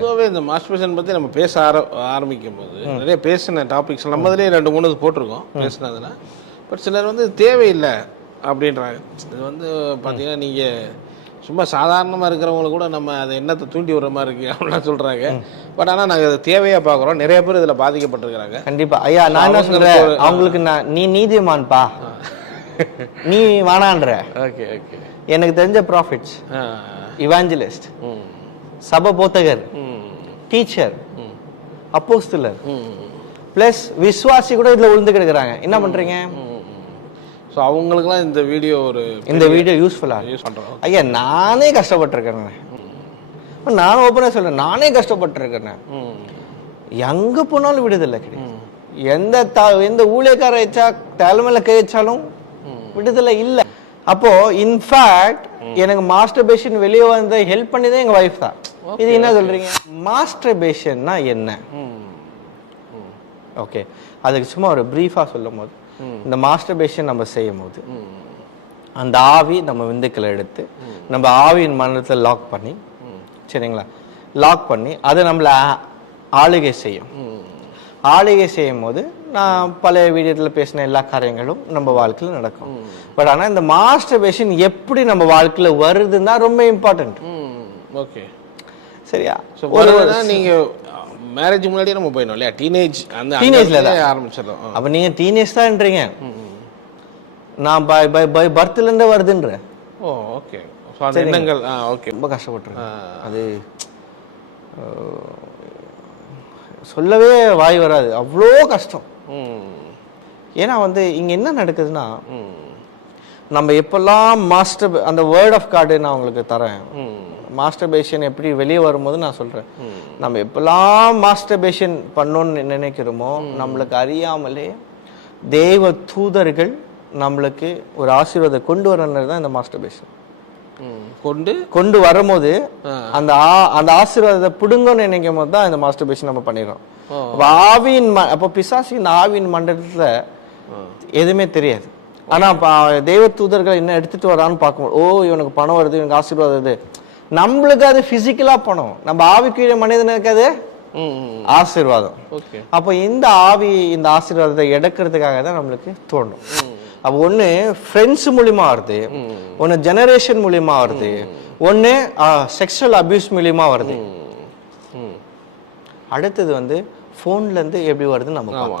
பொதுவாகவே இந்த மாஸ்டர்பேஷன் பற்றி நம்ம பேச ஆர ஆரம்பிக்கும் போது நிறைய பேசின டாபிக்ஸ் நம்ம இதுலேயே ரெண்டு மூணு போட்டிருக்கோம் பேசினதுல. பட் சிலர் வந்து தேவையில்லை அப்படின்றாங்க. இது வந்து பார்த்தீங்கன்னா நீங்கள் சும்மா சாதாரணமாக இருக்கிறவங்களுக்கு கூட நம்ம அதை எண்ணத்தை தூண்டி விடுற மாதிரி இருக்கு அப்படிலாம் சொல்கிறாங்க பட் ஆனால் நாங்கள் அதை தேவையாக பார்க்குறோம். நிறைய பேர் இதில் பாதிக்கப்பட்டிருக்கிறாங்க. கண்டிப்பா. ஐயா நான் என்ன ஒரு- அவங்களுக்கு நான் நீ நீதிமான்பா? நீ வானான்ற ஓகே ஓகே. எனக்கு தெரிஞ்ச ப்ராஃபிட்ஸ் இவாஞ்சலிஸ்ட் சப போத்தகர் டீச்சர் அப்போஸ்தலர். பிளஸ் விஸ்வாசி கூட இதுல விழுந்து கிடக்குறாங்க. என்ன பண்றீங்க? ஸோ அவங்களுக்குலாம் இந்த வீடியோ ஒரு இந்த வீடியோ யூஸ்ஃபுல்லா யூஸ் பண்ணுறோம் ஐயா நானே கஷ்டப்பட்டிருக்கேன். நானும் ஓப்பனா சொல்றேன். நானே கஷ்டப்பட்டிருக்கேன். எங்க போனாலும் விடுதலை கிடையாது. எந்த த எந்த ஊழியக்கார வச்சா தலைமையில கை வச்சாலும் விடுதலை இல்ல. அப்போ இன்ஃபேக்ட் எனக்கு மாஸ்டர் பேஷன் வெளியே வந்த ஹெல்ப் பண்ணதே எங்க வைஃப் தான். இது என்ன சொல்றீங்க? மாஸ்டர் பேஷன்னா என்ன ஓகே அதுக்கு சும்மா ஒரு பிரீஃபா சொல்லும் போது இந்த மாஸ்டர் பேஷன் நம்ம செய்யும் போது அந்த ஆவி நம்ம விந்துக்களை எடுத்து நம்ம ஆவியின் மனத்தை லாக் பண்ணி சரிங்களா? லாக் பண்ணி அதை நம்மளை ஆளுகை செய்யும். ஆளுகை செய்யும் போது நான் பழைய வீடியோத்தில் பேசின எல்லா காரியங்களும் நம்ம வாழ்க்கையில் நடக்கும். பட் ஆனால் இந்த மாஸ்டர் பேஷன் எப்படி நம்ம வாழ்க்கையில் வருதுன்னா ரொம்ப இம்பார்ட்டன்ட் ஓகே சரியா? நீங்கள் மேரேஜ் முன்னாடியே நம்ம போயிடணும் இல்லையா? டீனேஜ் அந்த Teenage ல தான். ஆரம்பிச்சிடலாம் ஆ. அப்போ நீங்கள் டீனேஜ் தான்ன்றீங்க நான் பை பை பை பர்த்லேருந்தே வருதுன்ற. ஓ ஓகே எண்ணங்கள் ஆ ஓகே ரொம்ப கஷ்டப்பட்டிருக்கேன் அது சொல்லவே வாய் வராது. அவ்வளோ கஷ்டம். ஏன்னா வந்து இங்கே என்ன நடக்குதுன்னா நம்ம எப்பெல்லாம் மாஸ்டர் அந்த வேர்ட் ஆஃப் கார்டு நான் உங்களுக்கு தரேன். ம் மாஸ்டர் பேஷன் எப்படி வெளியே வரும்போது நான் சொல்றேன். நம்ம எப்பெல்லாம் மாஸ்டர் பேஷன் பண்ணோம்னு நினைக்கிறோமோ நம்மளுக்கு அறியாமலே தேவ தூதர்கள் நம்மளுக்கு ஒரு ஆசீர்வாதம் கொண்டு வரணும் தான் இந்த மாஸ்டர் பேஷன் ம். கொண்டு? கொண்டு வரும்போது. அந்த அந்த ஆசீர்வாதத்தை பிடுங்கன்னு நினைக்கும் போது தான் இந்த மாஸ்டர் பேஷன் நம்ம பண்ணிடுறோம். ஆவியின் அப்போ பிசாசு இந்த ஆவியின் மண்டலத்துல எதுவுமே தெரியாது. ஆனா ப- தெய்வ தூதர்கள் என்ன எடுத்துட்டு வரான்னு பார்க்கும்போது ஓ இவனுக்கு பணம் வருது இவனுக்கு ஆசீர்வாதம் வருது. நம்மளுக்கு அது பிசிக்கலா பணம். நம்ம ஆவிக்குரிய மனிதனுக்கு அது ஆசீர்வாதம். அப்போ இந்த ஆவி இந்த ஆசீர்வாதத்தை எடுக்கிறதுக்காக தான் நம்மளுக்கு தோணும். அப்போ ஒன்று ஃப்ரெண்ட்ஸ் மூலியமா வருது. ஒன்று ஜெனரேஷன் மூலியமா வருது. ஒன்று செக்ஷுவல் அபியூஸ் மூலியமா வருது. ம் அடுத்தது வந்து ஃபோன்லேருந்து எப்படி வருதுன்னு நம்ம